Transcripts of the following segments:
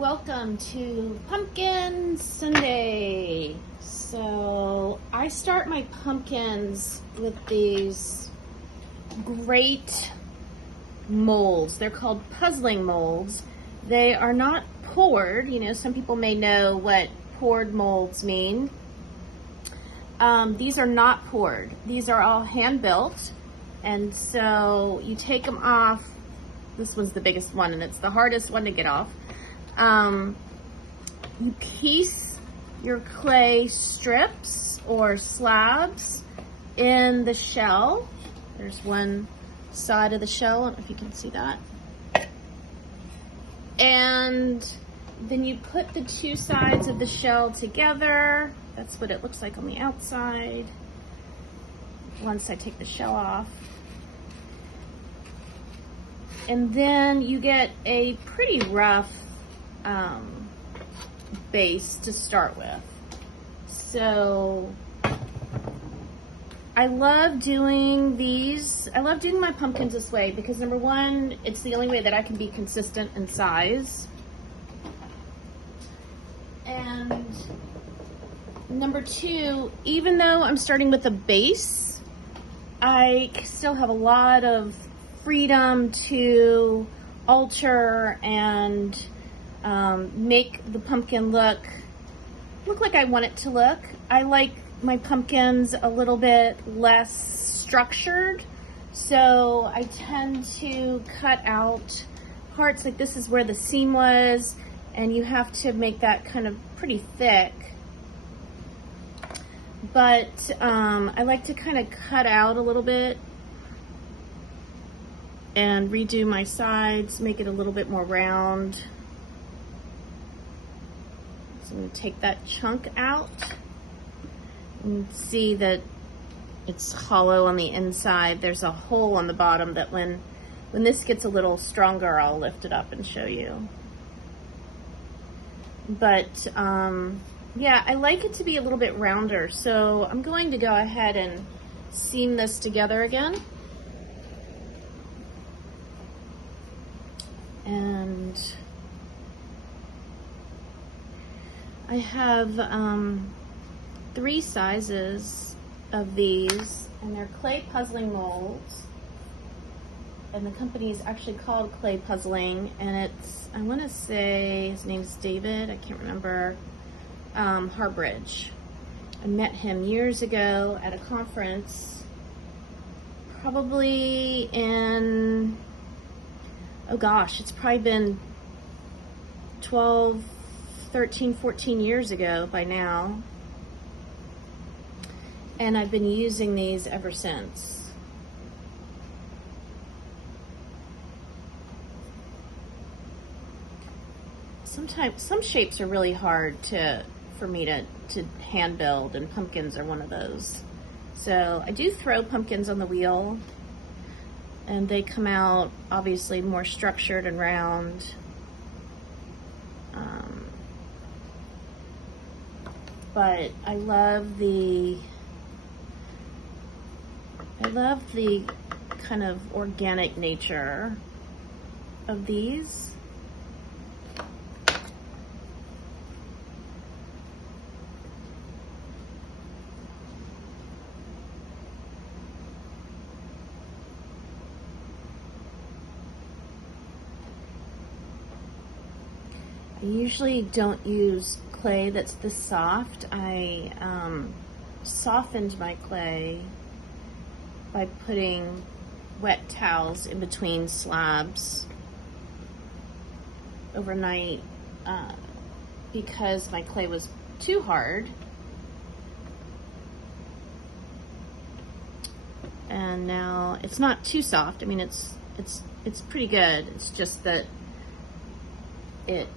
welcome to Pumpkin Sunday. So I start my pumpkins with these great molds. They're called puzzling molds. They are not poured. You know, some people may know what poured molds mean. These are not poured. These are all hand built. And so you take them off. This one's the biggest one and it's the hardest one to get off. You piece your clay strips or slabs in the shell. There's one side of the shell, I don't know if you can see that. And then you put the two sides of the shell together. That's what it looks like on the outside once I take the shell off. And then you get a pretty rough base to start with. So I love doing these. I love doing my pumpkins this way because number one, it's the only way that I can be consistent in size. And number two, even though I'm starting with a base, I still have a lot of freedom to alter and make the pumpkin look like I want it to look. I like my pumpkins a little bit less structured, so I tend to cut out parts. Like this is where the seam was, and you have to make that kind of pretty thick. But I like to kind of cut out a little bit and redo my sides, make it a little bit more round. So I'm going to take that chunk out and see that it's hollow on the inside. There's a hole on the bottom that when this gets a little stronger, I'll lift it up and show you. But yeah, I like it to be a little bit rounder. So I'm going to go ahead and seam this together again. And I have 3 sizes of these, and they're clay puzzling molds. And the company is actually called Clay Puzzling, and it's, I want to say his name's David, I can't remember, Harbridge. I met him years ago at a conference, probably in, oh gosh, it's probably been 12, 13, 14 years ago by now. And I've been using these ever since. Sometimes, some shapes are really hard for me to hand build, and pumpkins are one of those. So I do throw pumpkins on the wheel, and they come out obviously more structured and round. But I love the kind of organic nature of these. I usually don't use clay that's this soft. I softened my clay by putting wet towels in between slabs overnight because my clay was too hard. And now it's not too soft. I mean, it's pretty good. It's just that it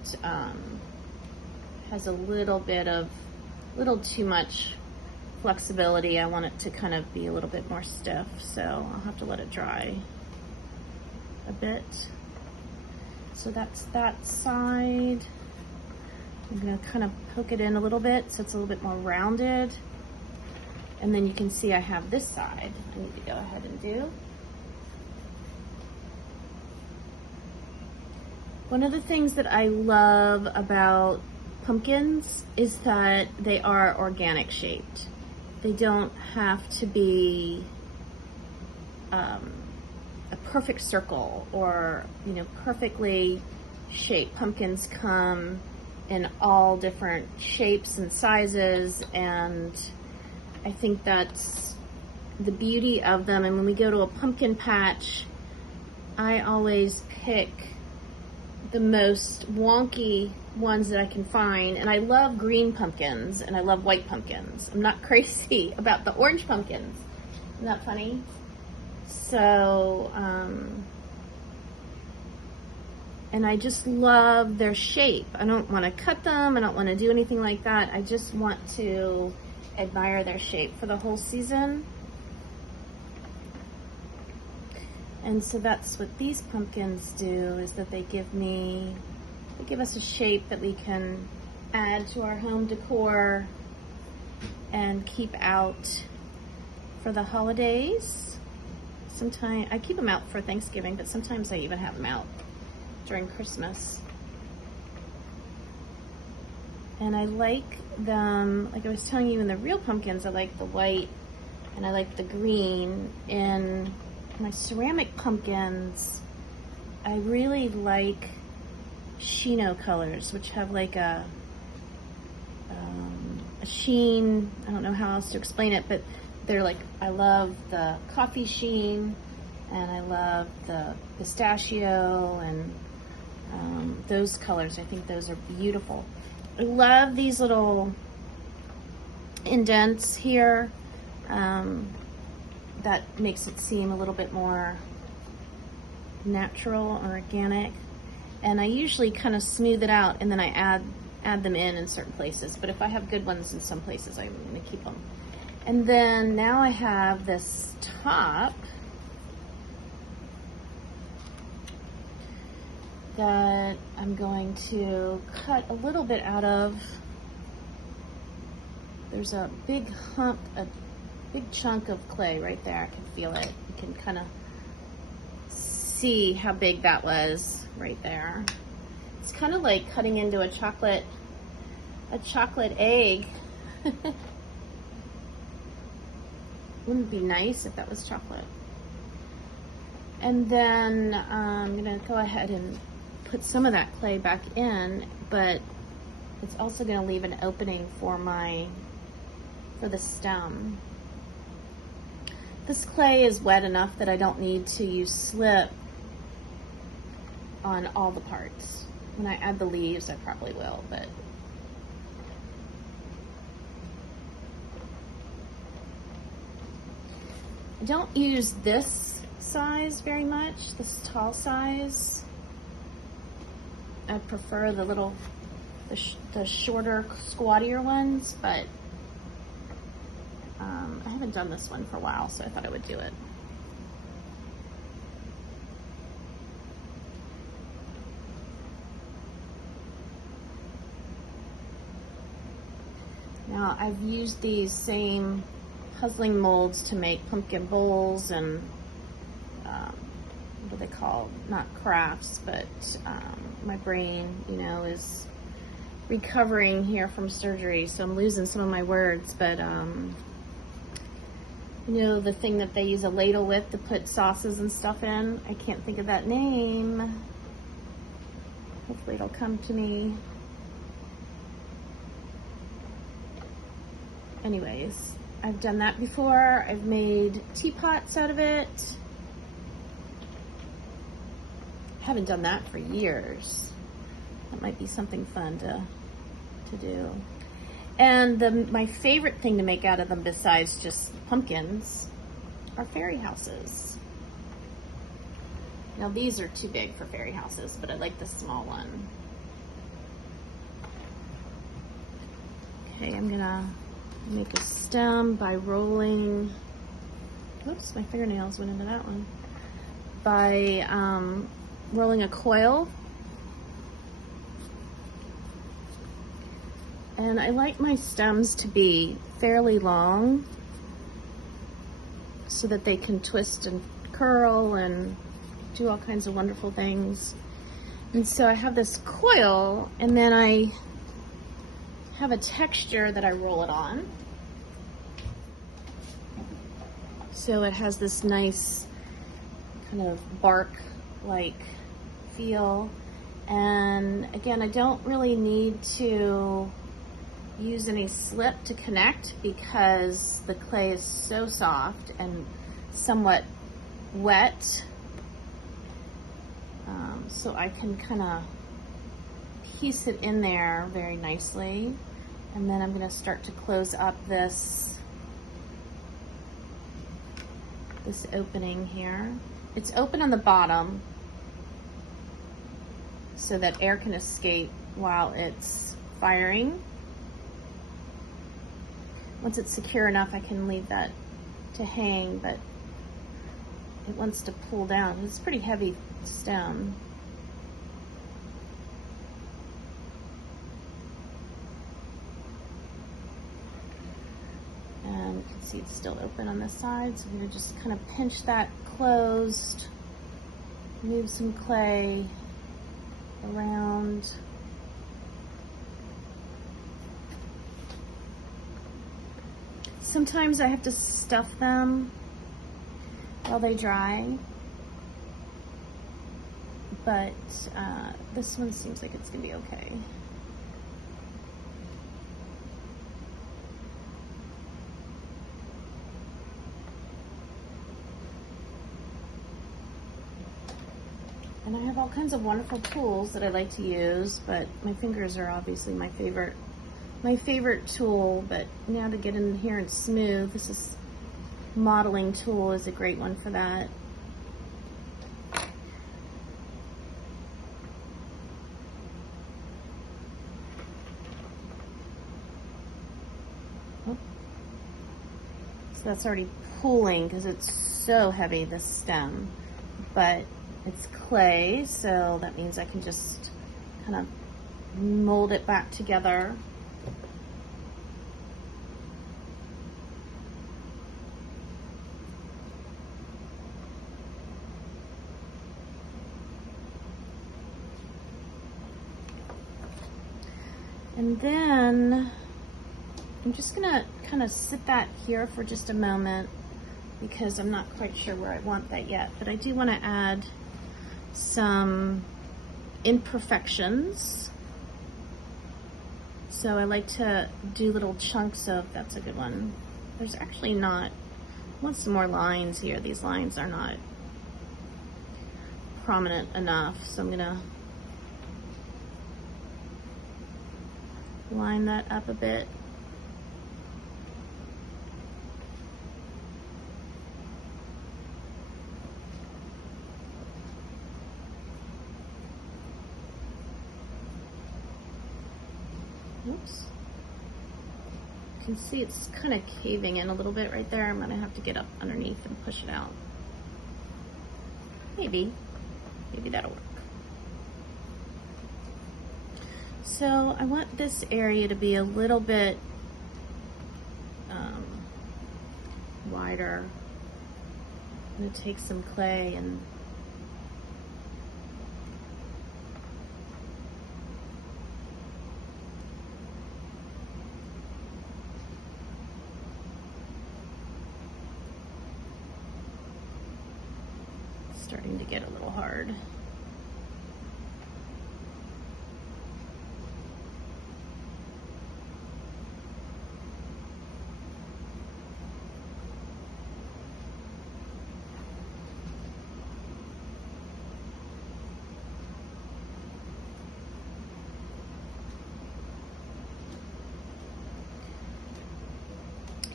has a little too much flexibility. I want it to kind of be a little bit more stiff, so I'll have to let it dry a bit. So that's that side. I'm gonna kind of poke it in a little bit so it's a little bit more rounded. And then you can see I have this side I need to go ahead and do. One of the things that I love about pumpkins is that they are organic shaped. They don't have to be a perfect circle or, perfectly shaped. Pumpkins come in all different shapes and sizes, and I think that's the beauty of them. And when we go to a pumpkin patch, I always pick the most wonky ones that I can find. And I love green pumpkins and I love white pumpkins. I'm not crazy about the orange pumpkins. Isn't that funny? So, and I just love their shape. I don't want to cut them. I don't want to do anything like that. I just want to admire their shape for the whole season. And so that's what these pumpkins do, is that they give us a shape that we can add to our home decor and keep out for the holidays. Sometimes I keep them out for Thanksgiving, but sometimes I even have them out during Christmas. And I like them, like I was telling you, in the real pumpkins, I like the white and I like the green. In my ceramic pumpkins, I really like chino colors, which have like a sheen. I don't know how else to explain it, but they're like, I love the coffee sheen, and I love the pistachio, and those colors. I think those are beautiful. I love these little indents here. That makes it seem a little bit more natural or organic. And I usually kind of smooth it out, and then I add them in certain places. But if I have good ones in some places, I'm going to keep them. And then now I have this top that I'm going to cut a little bit out of. There's a big hump, a big chunk of clay right there. I can feel it. You can kind of see how big that was right there. It's kind of like cutting into a chocolate egg. Wouldn't it be nice if that was chocolate? And then I'm gonna go ahead and put some of that clay back in, but it's also gonna leave an opening for the stem. This clay is wet enough that I don't need to use slip on all the parts. When I add the leaves, I probably will, but I don't use this size very much, this tall size. I prefer the shorter, squattier ones, but I haven't done this one for a while, so I thought I would do it. Now, I've used these same puzzling molds to make pumpkin bowls and what are they called? Not crafts, but my brain, is recovering here from surgery, so I'm losing some of my words, but the thing that they use a ladle with to put sauces and stuff in. I can't think of that name. Hopefully it'll come to me. Anyways, I've done that before. I've made teapots out of it. I haven't done that for years. That might be something fun to do. And my favorite thing to make out of them, besides just pumpkins, are fairy houses. Now these are too big for fairy houses, but I like the small one. Okay, I'm gonna make a stem by rolling, whoops, my fingernails went into that one, by rolling a coil. And I like my stems to be fairly long so that they can twist and curl and do all kinds of wonderful things. And so I have this coil, and then I have a texture that I roll it on. So it has this nice kind of bark-like feel. And again, I don't really need to use any slip to connect because the clay is so soft and somewhat wet. So I can kind of piece it in there very nicely. And then I'm going to start to close up this opening here. It's open on the bottom so that air can escape while it's firing. Once it's secure enough, I can leave that to hang, but it wants to pull down. It's a pretty heavy stone. And you can see it's still open on this side, so I'm going to just kind of pinch that closed, move some clay around. Sometimes I have to stuff them while they dry, but this one seems like it's going to be okay. And I have all kinds of wonderful tools that I like to use, but my fingers are obviously my favorite tool. But now to get in here and smooth, this is modeling tool is a great one for that. Oh. So that's already pulling because it's so heavy, this stem, but it's clay, so that means I can just kind of mold it back together. And then I'm just gonna kind of sit that here for just a moment because I'm not quite sure where I want that yet, but I do want to add some imperfections. So I like to do little chunks of, that's a good one. There's actually not, I want some more lines here. These lines are not prominent enough, so I'm gonna line that up a bit. Oops. You can see it's kind of caving in a little bit right there. I'm gonna have to get up underneath and push it out. Maybe that'll work. So I want this area to be a little bit wider. I'm gonna take some clay and starting to get a little hard.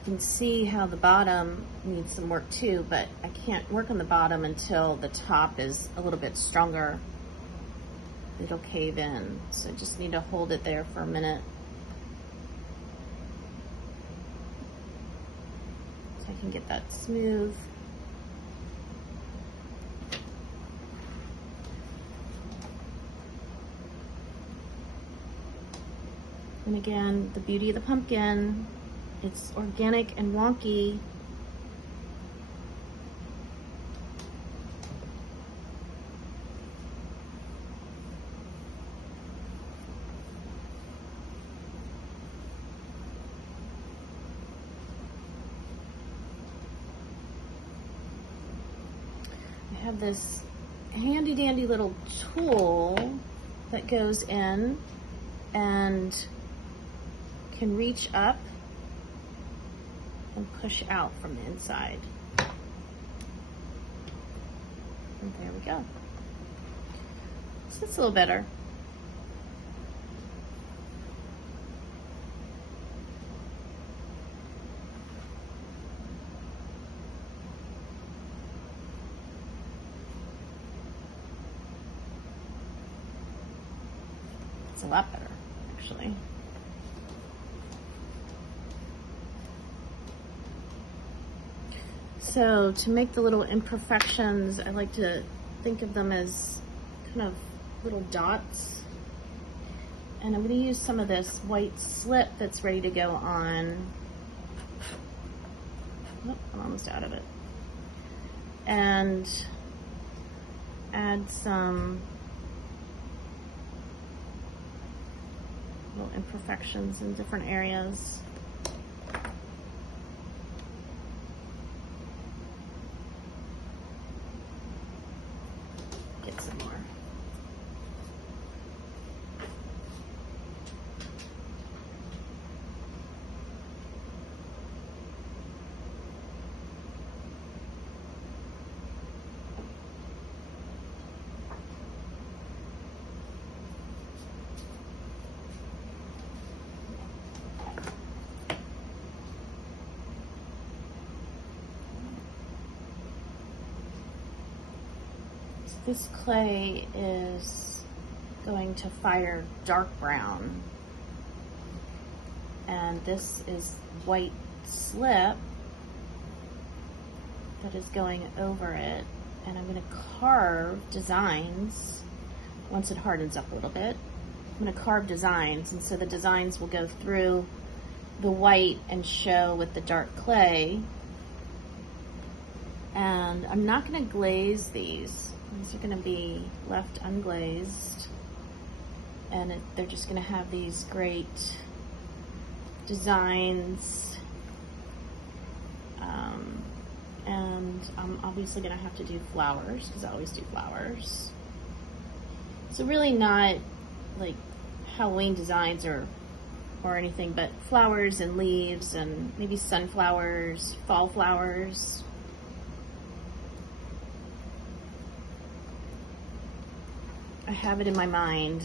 You can see how the bottom needs some work too, but I can't work on the bottom until the top is a little bit stronger. It'll cave in, so I just need to hold it there for a minute. So I can get that smooth. And again, the beauty of the pumpkin, it's organic and wonky. I have this handy dandy little tool that goes in and can reach up and push out from the inside. And there we go. So that's a little better. It's a lot better, actually. So to make the little imperfections, I like to think of them as kind of little dots. And I'm going to use some of this white slip that's ready to go on. Oh, I'm almost out of it. And add some little imperfections in different areas. Get some more. This clay is going to fire dark brown, and this is white slip that is going over it, and I'm going to carve designs once it hardens up a little bit. I'm going to carve designs, and so the designs will go through the white and show with the dark clay. And I'm not going to glaze these. These are going to be left unglazed, and they're just going to have these great designs. And I'm obviously going to have to do flowers because I always do flowers. So really not like Halloween designs or anything, but flowers and leaves and maybe sunflowers, fall flowers. I have it in my mind.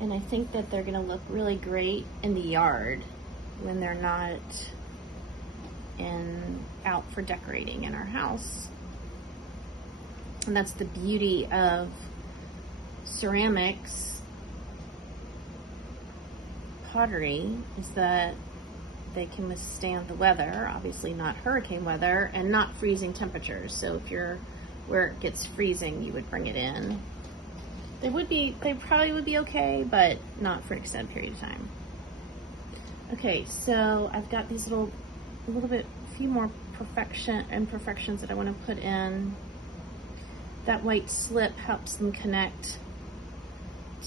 And I think that they're gonna look really great in the yard when they're not out for decorating in our house. And that's the beauty of ceramics pottery, is that they can withstand the weather, obviously not hurricane weather, and not freezing temperatures. So if you're where it gets freezing, you would bring it in. They probably would be okay, but not for an extended period of time. Okay, so I've got these few more imperfections that I want to put in. That white slip helps them connect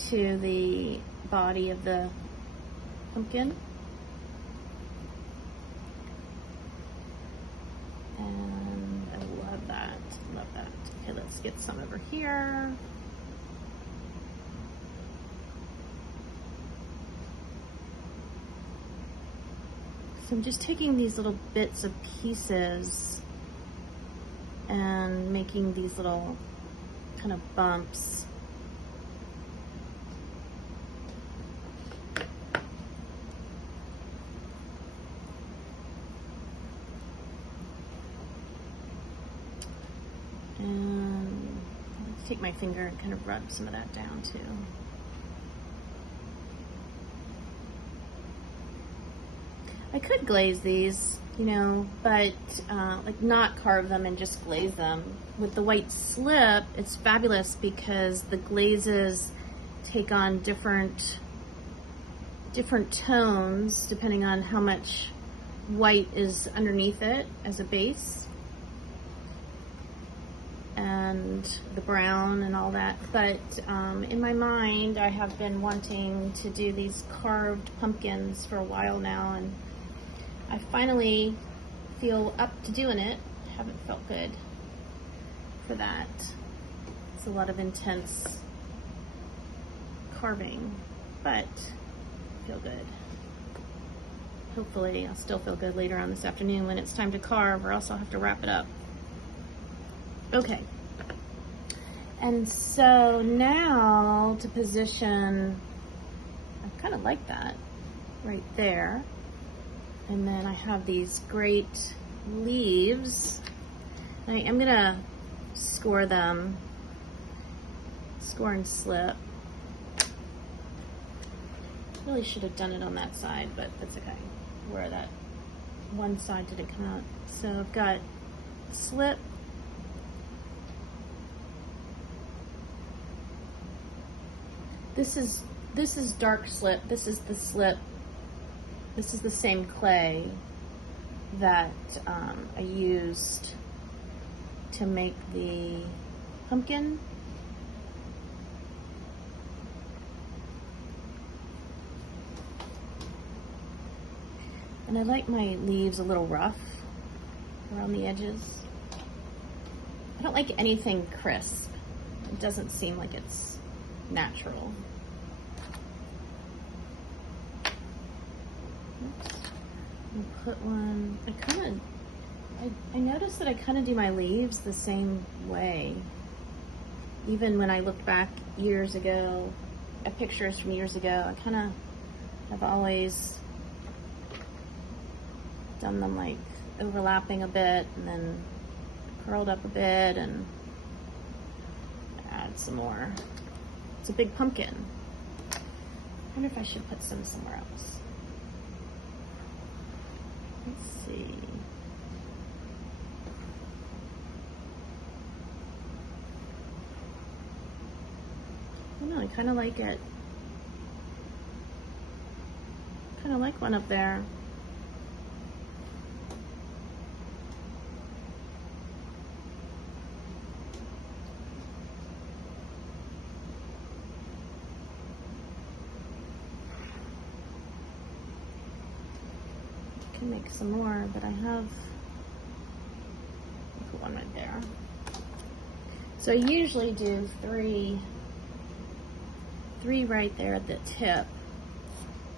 to the body of the pumpkin. And I love that, love that. Okay, let's get some over here. So I'm just taking these little bits of pieces and making these little kind of bumps. And let's take my finger and kind of rub some of that down too. I could glaze these, you know, but like not carve them and just glaze them. With the white slip, it's fabulous because the glazes take on different tones depending on how much white is underneath it as a base, and the brown and all that. But in my mind, I have been wanting to do these carved pumpkins for a while now, and I finally feel up to doing it. Haven't felt good for that. It's a lot of intense carving, but I feel good. Hopefully I'll still feel good later on this afternoon when it's time to carve, or else I'll have to wrap it up. Okay. And so now to position, I kind of like that right there. And then I have these great leaves. I am gonna score them, score and slip. Really should have done it on that side, but that's okay. Where that one side didn't come out. So I've got slip, this is dark slip, this is the slip, this is the same clay that I used to make the pumpkin. And I like my leaves a little rough around the edges. I don't like anything crisp. It doesn't seem like it's natural. Oops. I'll put one, I noticed that I kind of do my leaves the same way. Even when I looked back years ago at pictures from years ago, I kind of have always done them like overlapping a bit and then curled up a bit and add some more. It's a big pumpkin. I wonder if I should put some somewhere else. Let's see. I don't know, I kind of like it. Kind of like one up there. Make some more, but I have, I'll put one right there. So I usually do three right there at the tip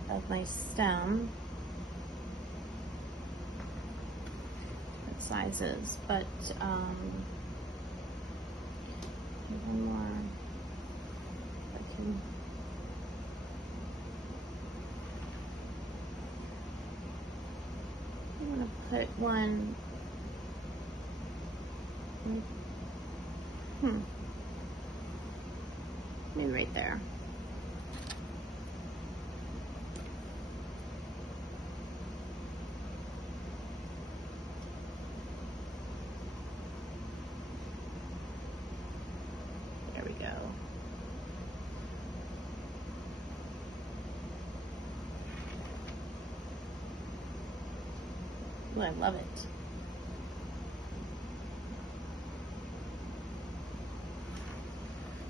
of my stem. Different sizes, but one more. I can. I'm going to put one, maybe right there. There we go. Ooh, I love it.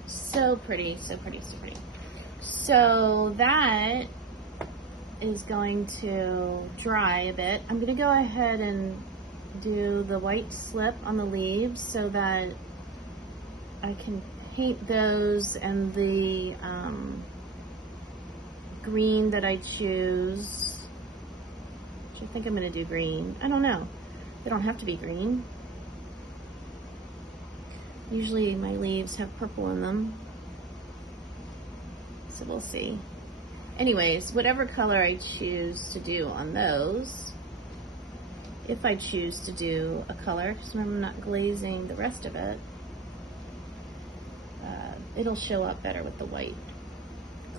So pretty, so pretty, so pretty. So that is going to dry a bit. I'm going to go ahead and do the white slip on the leaves so that I can paint those, and the green that I choose. I think I'm going to do green. I don't know. They don't have to be green. Usually my leaves have purple in them. So we'll see. Anyways, whatever color I choose to do on those, if I choose to do a color, because I'm not glazing the rest of it, it'll show up better with the white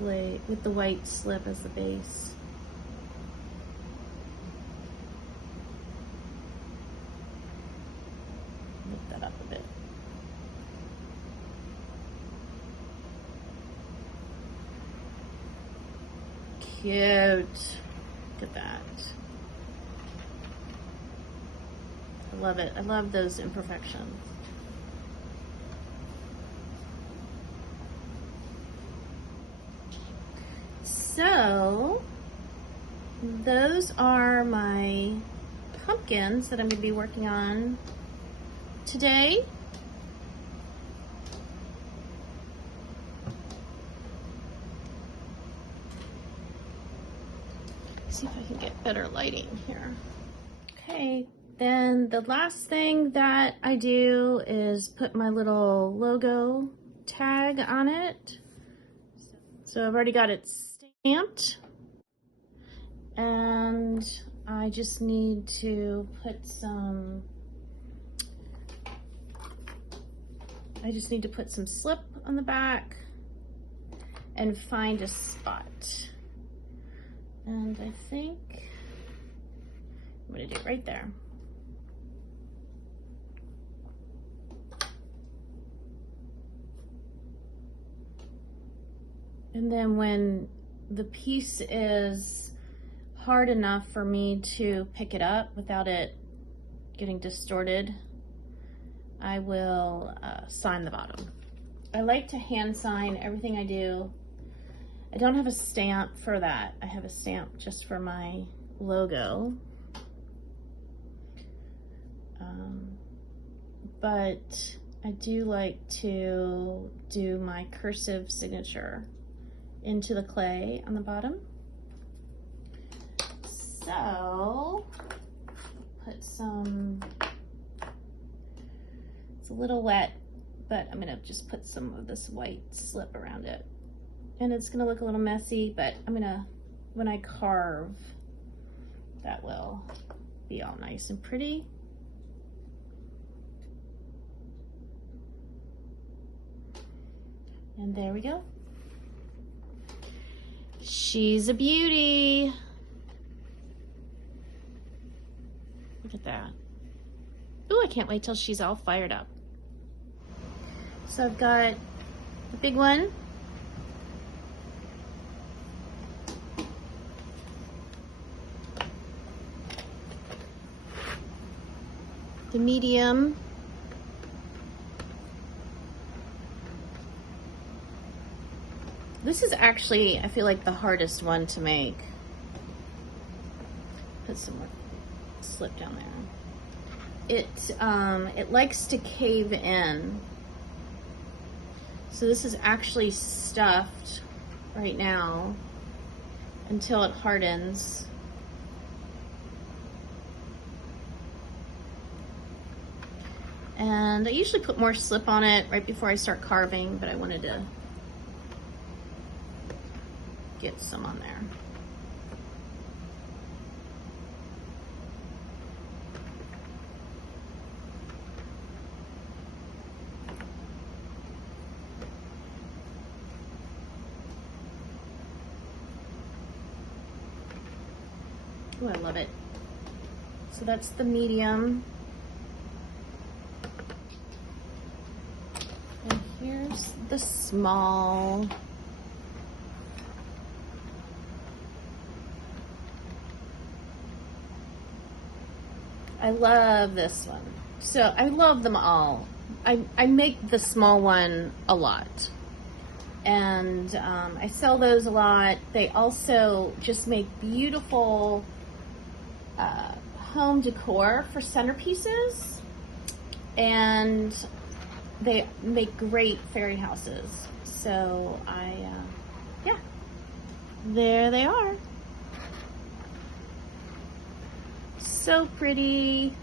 glaze, with the white slip as the base. Lift that up a bit. Cute. Look at that. I love it. I love those imperfections. So those are my pumpkins that I'm going to be working on today. See if I can get better lighting here. Okay, then the last thing that I do is put my little logo tag on it. So I've already got it stamped, and I just need to put some slip on the back and find a spot. And I think I'm gonna do it right there. And then when the piece is hard enough for me to pick it up without it getting distorted, I will sign the bottom. I like to hand sign everything I do. I don't have a stamp for that. I have a stamp just for my logo. But I do like to do my cursive signature into the clay on the bottom. So, put some, it's a little wet, but I'm gonna just put some of this white slip around it. And it's gonna look a little messy, but I'm gonna, when I carve, that will be all nice and pretty. And there we go. She's a beauty. Look at that. Ooh, I can't wait till she's all fired up. So I've got the big one. The medium. This is actually, I feel like, the hardest one to make. Put some more slip down there. It likes to cave in. So this is actually stuffed right now until it hardens. And I usually put more slip on it right before I start carving, but I wanted to get some on there. Oh, I love it. So that's the medium. And here's the small. I love this one. So I love them all. I make the small one a lot. And I sell those a lot. They also just make beautiful home decor for centerpieces. And they make great fairy houses. So yeah, there they are. So pretty.